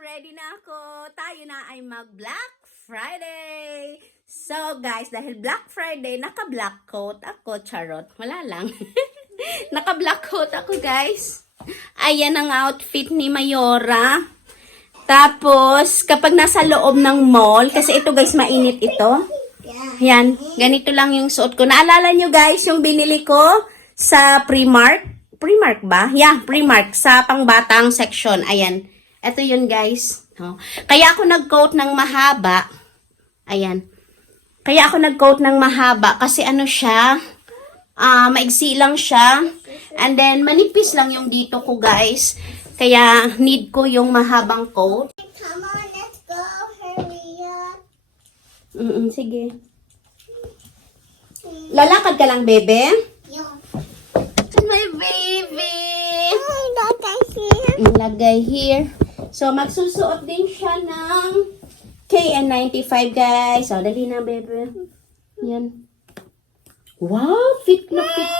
ready na ako. Tayo na ay mag-Black Friday. So guys, dahil Black Friday, naka-black coat ako. Charot, wala lang. Naka-black coat ako guys. Ayan ang outfit ni Mayora. Tapos, kapag nasa loob ng mall, kasi ito guys, mainit ito. Yan, ganito lang yung suot ko. Naalala nyo guys, yung binili ko sa Primark. Primark ba? Yeah, Primark. Sa pangbatang section. Ayan. Ito yun guys. Oh. Kaya ako nag-coat ng mahaba. Ayan. Kaya ako nag-coat ng mahaba kasi ano siya, maigsi lang siya. And then, manipis lang yung dito ko guys. Kaya, need ko yung mahabang coat. Come on, let's go. Hurry up. Sige. Lalakad ka lang, bebe? Yeah. My baby! Hi, Dada here. Ilagay here. So, magsusuot din siya ng KN95, guys. So, dali na, bebe. Yan. Wow! Fit na fit.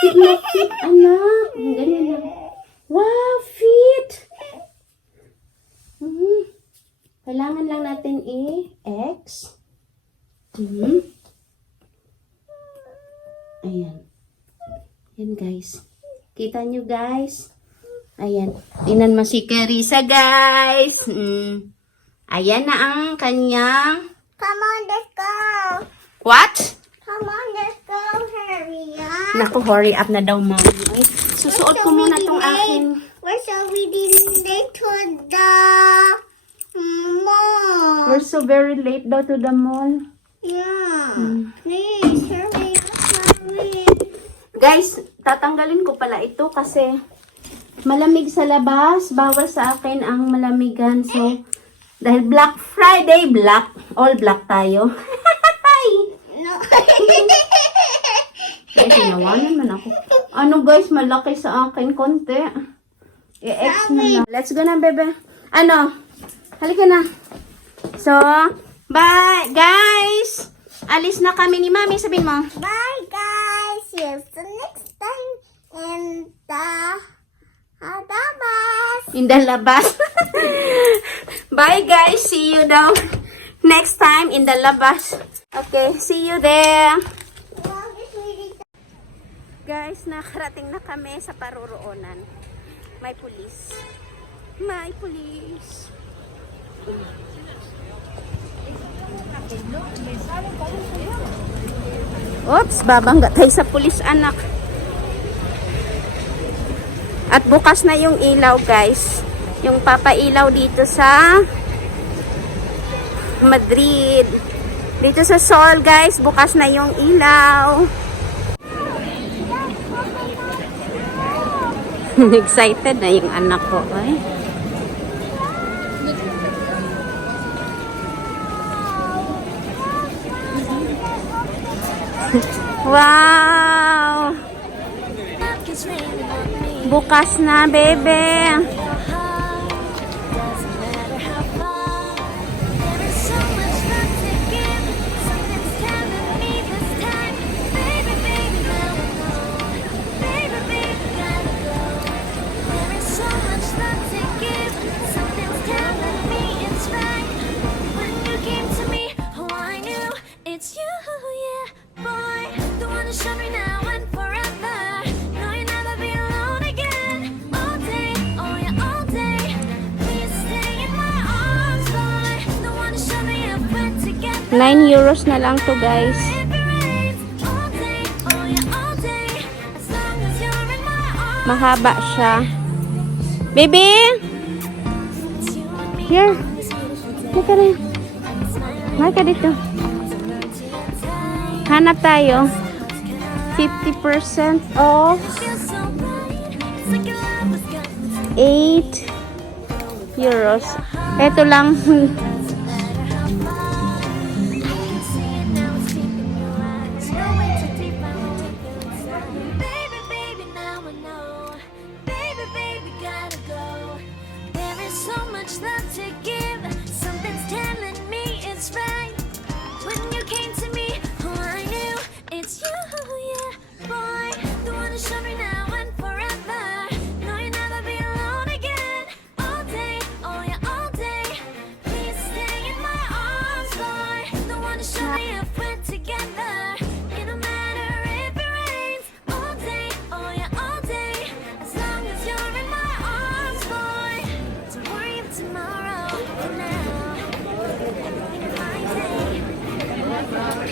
Fit na fit, anak. Ganyan lang. Wow! Fit! Kailangan lang natin i-X. Ayan. Yan, guys. Kita nyo, guys? Ayan. Tingnan mo si Carissa, guys. Ayan na ang kanyang... Come on, let's go. What? Come on, let's go. Hurry up. Naku, hurry up na daw, mom. Ay, susuot ko muna tong akin. We're so really late to the mall. We're so very late daw to the mall. Yeah. Please, hurry up, hurry. Guys, tatanggalin ko pala ito kasi malamig sa labas. Bawal sa akin ang malamigan. So, dahil Black Friday, all black tayo. No. Ay, tinawanan man ako. Ano guys, malaki sa akin konti. I-X na lang. Let's go na, bebe. Ano? Halika na. So, bye, guys! Alis na kami ni Mami. Sabihin mo. Bye, guys. See you next time in the labas. In the labas. Bye, guys. See you daw next time in the labas. Okay, see you there. Guys, nakarating na kami sa paruroonan. May pulis. May pulis. Oops, babangga tayo sa pulis, anak. At bukas na yung ilaw, guys. Yung papailaw dito sa Madrid. Dito sa Seoul, guys, bukas na yung ilaw. Excited na yung anak ko, eh. Wow! Bukas na, bebe. €9 na lang to, guys. Mahaba siya. Baby! Here. Halika na. Halika dito. Hanap tayo. 50% off. €8. Ito lang. Show me now and forever. No, you'll never be alone again. All day, oh yeah, all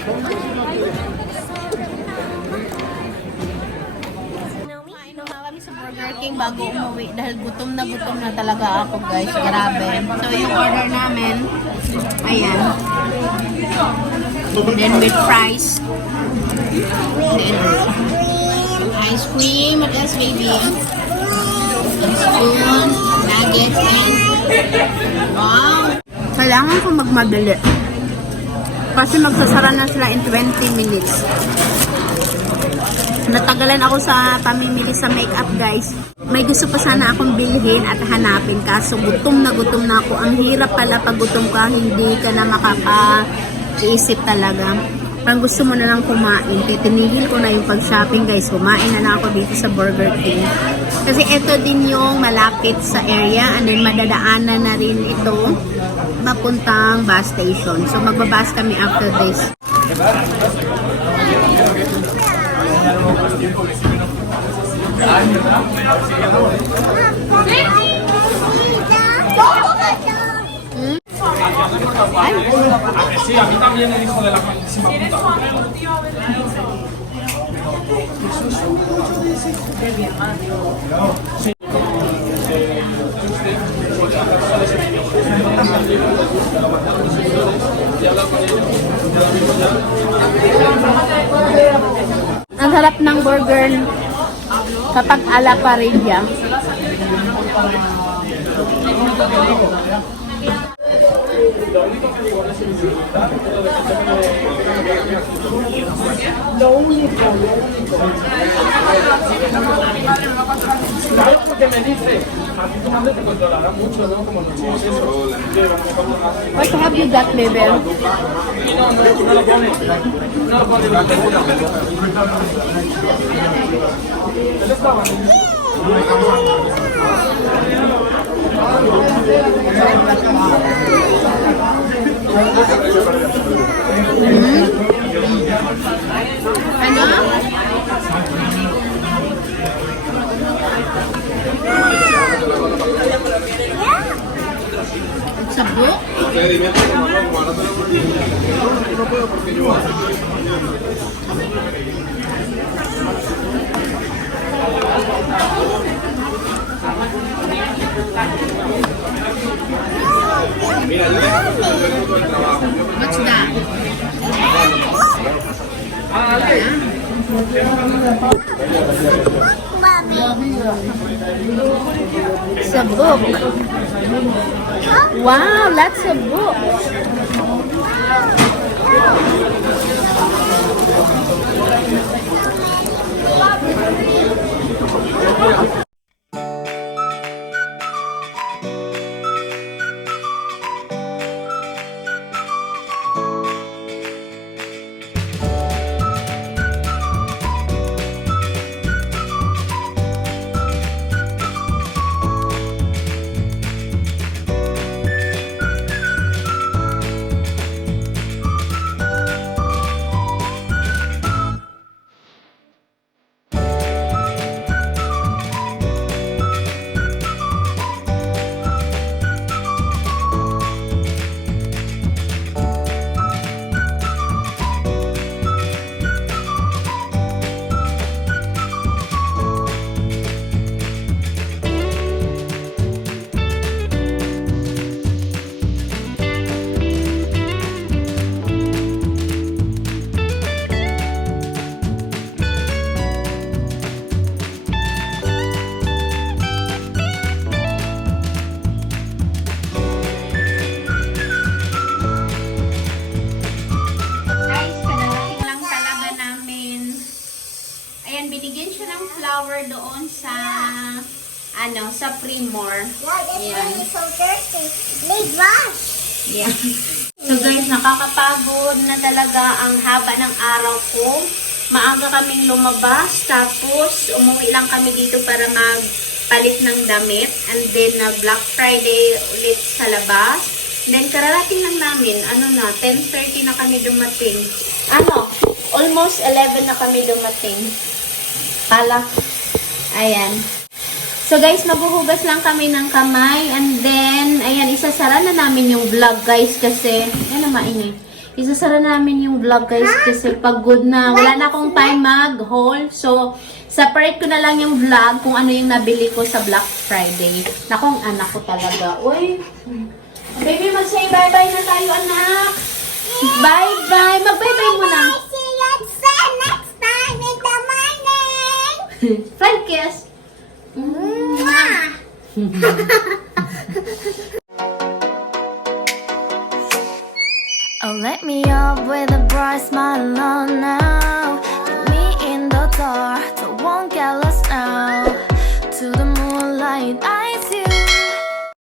Inom na kami sa Burger King bago umuwi dahil gutom na talaga ako guys. Grabe. So yung order namin, ayan. Then with fries. Then ice cream. What else baby? Spoon, nuggets, and wow. Kailangan ko magmadali. Kasi magsasara na sila in 20 minutes. Natagalan ako sa pamimili sa makeup guys. May gusto pa sana akong bilhin at hanapin kaso gutom na ako. Ang hirap pala pag gutom ka, hindi ka na makaka-isip talaga. Parang gusto mo na lang kumain. Tinigil ko na yung pag-shopping guys. Kumain na lang ako dito sa Burger King. Kasi ito din yung malapit sa area and then madadaanan na rin ito papuntang bus station. So magbabas kami after this. Sí, a mí también el hijo de la grandísima puta. Ang sarap ng burger kapag ala parilla. Que me dice, a ti tu madre te controlará mucho, ¿no? Como no tienes eso. What have you got, baby? No lo pone. No lo pone. Él estaba. Ano? It's a book? What's that? It's a book. Wow, that's a book. binigyan siya ng flower doon sa sa Primor. Wow, this Ayan. one is so dirty. Need wash. Yeah. So guys, nakakapagod na talaga ang haba ng araw ko. Maaga kaming lumabas, tapos umuwi lang kami dito para magpalit ng damit. And then Black Friday ulit sa labas. And then kararating lang namin, 10:30 na kami dumating. Almost 11 na kami dumating. Ayan. So guys, maghuhugas lang kami ng kamay and then, ayan, isasara na namin yung vlog guys kasi, yan na mainit. isasara namin yung vlog guys kasi pagod na. Wala na akong time mag-haul. So, separate ko na lang yung vlog kung ano yung nabili ko sa Black Friday. Naku, ang anak ko talaga. Uy, baby, mag-say bye-bye na tayo, anak. Bye-bye. Mag-bye-bye muna. See you next time in the morning. Fun kiss. Mwah. Oh, let me up with a bright smile on now.